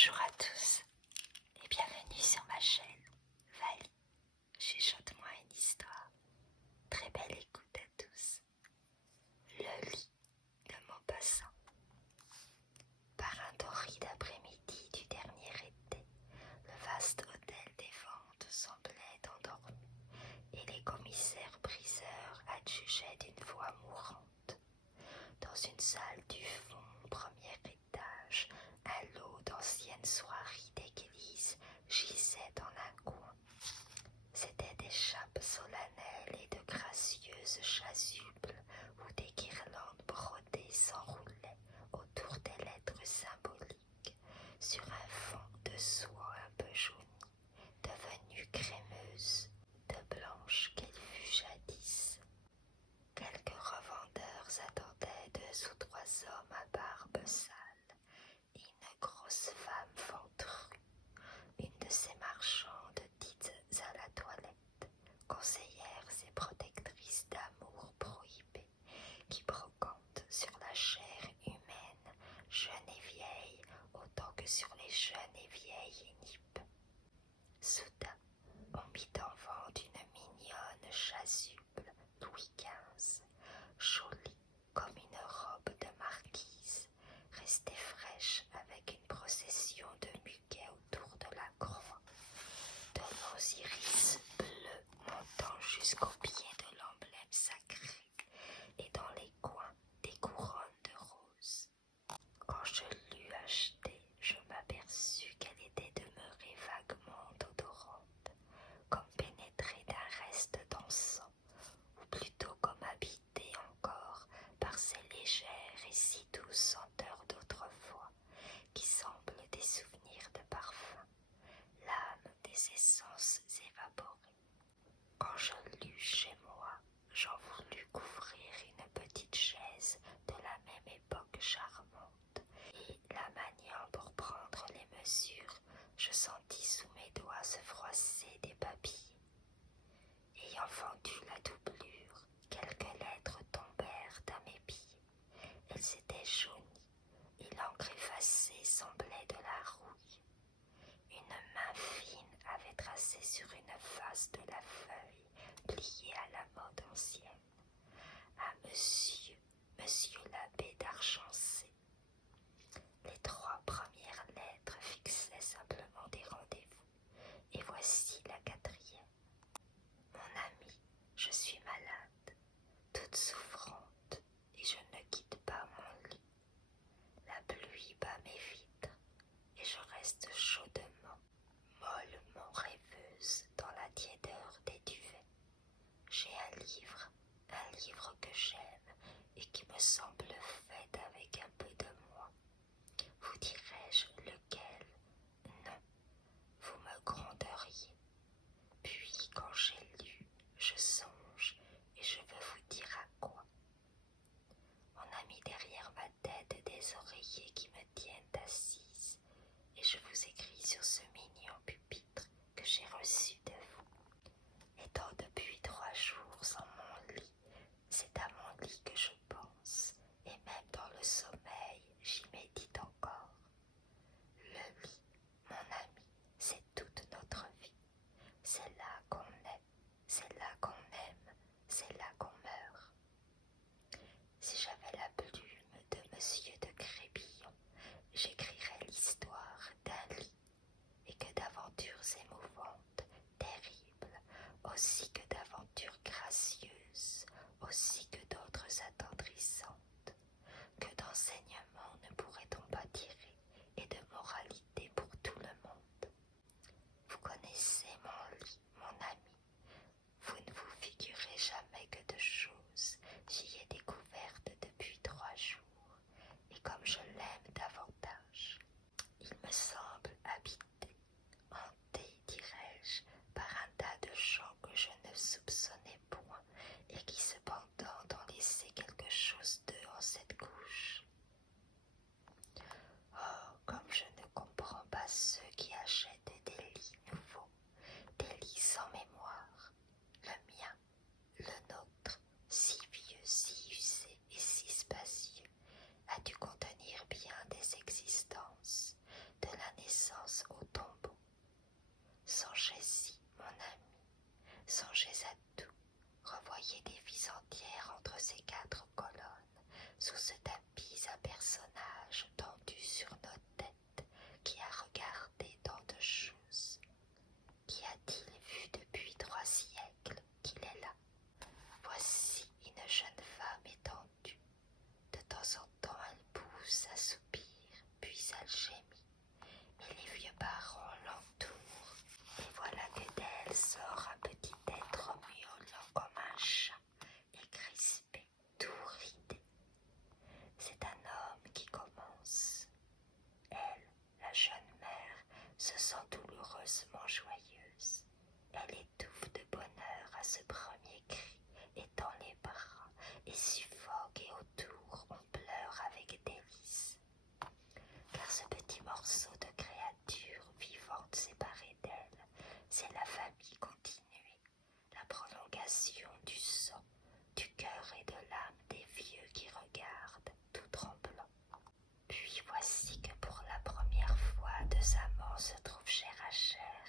Bonjour à tous et bienvenue sur ma chaîne Vali, chuchote-moi une histoire. Très belle écoute à tous. Le lit de Maupassant. Par un torride après-midi du dernier été, le vaste hôtel des Ventes semblait endormi et les commissaires priseurs adjugeaient d'une voix mourante. Dans une salle du fond, premier étage, un lot d'anciennes soieries d'église gisait dans un coin. C'étaient des chapes solennelles et de gracieuses chasubles où des guirlandes brodées s'enroulaient autour des lettres symboliques sur un fond de soie un peu jaunie, devenue crémeuse, de blanche qu'elle fut jadis. Quelques revendeurs attendaient 2 ou 3 hommes à barbe sale et une grosse femme ventrue, une de ces marchandes dites à la toilette, conseillères et protectrices d'amour prohibé, qui brocantent sur la chair humaine, jeune et vieille, autant que sur les jeunes et vieilles nippes. Soudain, on mit en vente une mignonne chasuble Louis XV, jolie comme une robe de marquise, restée fraîche avec une procession de muguets autour de la croix, de longs iris bleus montant jusqu'au pied de l'emblème sacré, et dans les coins des couronnes de roses. Quand je l'eus achetée, je m'aperçus qu'elle était demeurée vaguement odorante, comme pénétrée d'un reste d'encens, ou plutôt comme habitée encore par ces légères et si douces senteurs d'autrefois, qui semblent des souvenirs de parfum, l'âme des essences évaporées. Quand je l'eus chez moi, j'en voulus couvrir une petite chaise de la même époque charmante, et la maniant pour prendre les mesures, je sentis sous mes doigts se froisser des papilles. Ayant fendu la doublure, quelques lettres tombèrent à mes pieds. Elles étaient jaunies, et l'encre effacée semblait de la rouille. Une main fine avait tracé sur une face de la feuille, pliée à la mode ancienne, à monsieur l'abbé d'Argençay. Les 3 premières lettres fixaient simplement des rendez-vous, et voici la 4e. Mon ami, je suis malade, toute souffrante, et je ne quitte pas mon lit. La pluie bat mes vitres, et je reste chaudement, mollement rêveuse dans la tiédeur des duvets. J'ai un livre que j'aime et qui me semble fait avec un peu de moi. Vous dirais-je lequel? Non, vous me gronderiez. Puis quand j'ai lu, je songe et je veux vous dire à quoi. On a mis derrière ma tête des oreillers qui me tiennent assise, et je vous écris sur ce mignon pupitre que j'ai reçu de vous. Étant depuis 3 jours sans mon lit, c'est à mon lit que je pense, et même dans le sommeil, j'y médite encore. Le lit, mon ami, c'est toute notre vie. C'est là qu'on est, c'est là qu'on aime, c'est là qu'on meurt. Si j'avais la plume de Monsieur de Crébillon, j'écrirais l'histoire d'un lit, et que d'aventures émouvantes, terribles, aussi que d'aventures gracieuses, aussi que d'autres attendrissantes, que d'enseignements ne pourrait-on pas tirer, et de moralité pour tout le monde. Vous connaissez mon lit, mon ami. Vous ne vous figurez jamais que de choses j'y ai découvertes depuis 3 jours, et comme je l'aime davantage, il me semble habité, hanté, dirais-je, par un tas de gens que je ne soupçonnais point, et qui cependant ont laissé quelque chose d'eux en cette couche. Oh, comme je ne comprends pas ceux qui achètent des lits nouveaux, des lits sans mémoire. Le mien, le nôtre, si vieux, si usé et si spacieux, a dû contenir bien des existences, de la naissance se sent douloureusement joyeuse. Elle étouffe de bonheur à ce premier cri, étend les bras et suffoque, et autour on pleure avec délice. Car ce petit morceau de créature vivante séparée d'elle, c'est la famille continuée, la prolongation du sang, du cœur et de l'âme des vieux qui regardent, tout tremblants. Puis voici que pour la première fois deux amants se trouvent chair à chair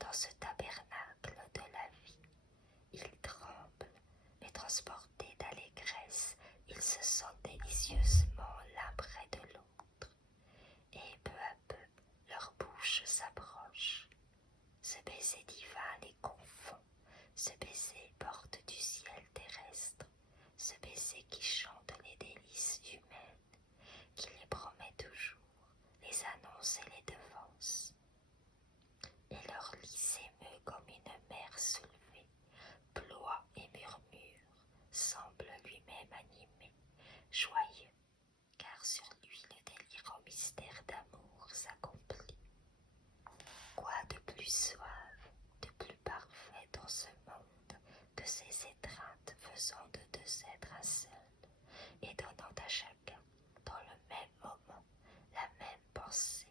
dans ce tabernacle de la vie. Ils tremblent, mais transportés d'allégresse, ils se sentent délicieusement l'un près de l'autre. Et peu à peu, leurs bouches s'approchent. Ce baiser divin les confond, ce baiser porte du ciel terrestre, ce baiser qui chante les délices humaines, qui les promet toujours, les annonce et les devance. Et leur lit s'émeut comme une mer soulevée, ploie et murmure, semble lui-même animé, joyeux, car sur lui le délire au mystère d'amour s'accomplit. Quoi de plus suave, de plus parfait dans ce monde que ces étreintes faisant de deux êtres un seul et donnant à chacun, dans le même moment, la même pensée,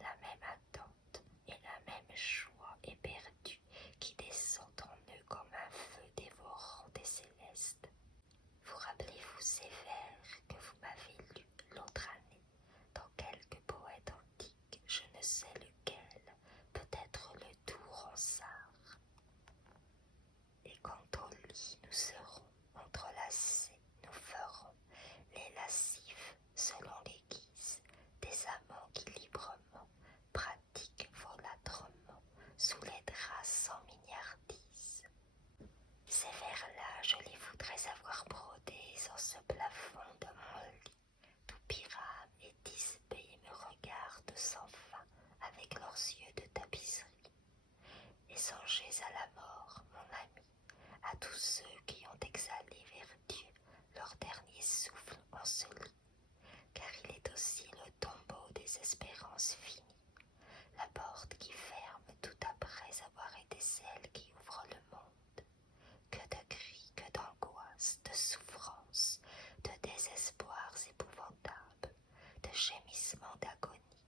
la même attente et la même joie éperdue qui descend en eux comme un feu dévorant des célestes. Vous rappelez-vous ces vers que vous m'avez lus l'autre année dans quelque poète antique, je ne sais lequel, peut-être le doux Ronsard. Et quand au lit nous serons entrelacés, nous ferons les lascifs selon les guises des amants qui librement pratiquent folâtrement sous les draps sans mignardise. Ces vers-là, je les voudrais avoir brodés en ce plafond de mon lit, d'où Pyrame et Thisbé me regardent sans fin avec leurs yeux de tapisserie. Et songez à la mort, mon ami, à tous ceux qui ont exhalé vers Dieu leur dernier souffle en ce lit, car il est aussi le tombeau des espérances finies, la porte qui ferme tout après avoir été celle qui ouvre le monde. Que de cris, que d'angoisses, de souffrances, de désespoirs épouvantables, de gémissements d'agonie,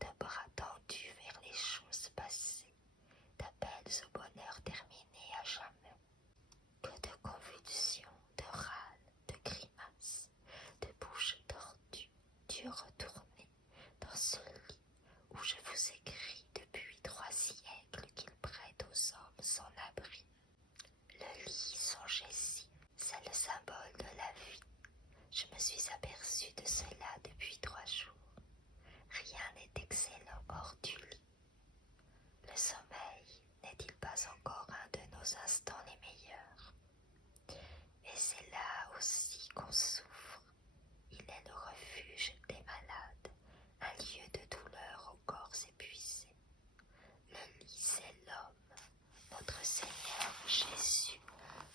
de bras tendus vers les choses passées, d'appels au bonheur terminé à jamais. Que de convulsions, de râles, de grimaces, de bouches tordues, d'yeux retournés, dans ce lit où je vous écris depuis 3 siècles qu'il prête aux hommes sans abri. Le lit, songez-y, c'est le symbole de la vie. Je me suis aperçue de cela depuis 3 jours. Rien n'est excellent hors du lit. Le sommeil n'est-il pas encore un de nos instants les meilleurs? Et c'est là aussi qu'on souffre. Il est le refuge des malades, un lieu de douleur aux corps épuisés. Le lit, c'est l'homme, notre Seigneur Jésus,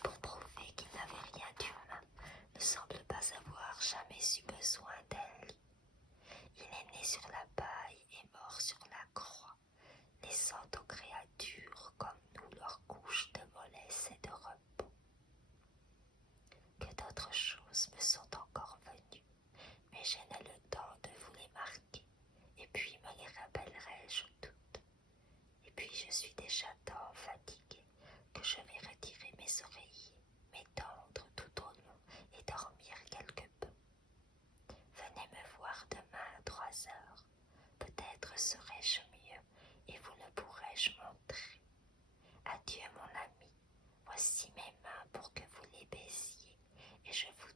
pour prouver qu'il n'avait rien d'humain, ne semble pas avoir jamais eu besoin d'un lit. Il est né sur la paille et mort sur la croix, laissant aux créatures comme nous leur couche de mollesse et de repos. Que d'autres choses me sont encore venues, mais je n'ai le temps de vous les marquer, et puis me les rappellerai-je toutes. Et puis je suis déjà tant fatiguée que je vais retirer mes oreillers, m'étendre tout au long et dormir quelque peu. Venez me voir demain à 3 heures, peut-être serai-je mieux et vous le pourrai-je montrer. Adieu mon ami, voici mes mains pour que vous les baisiez, et je vous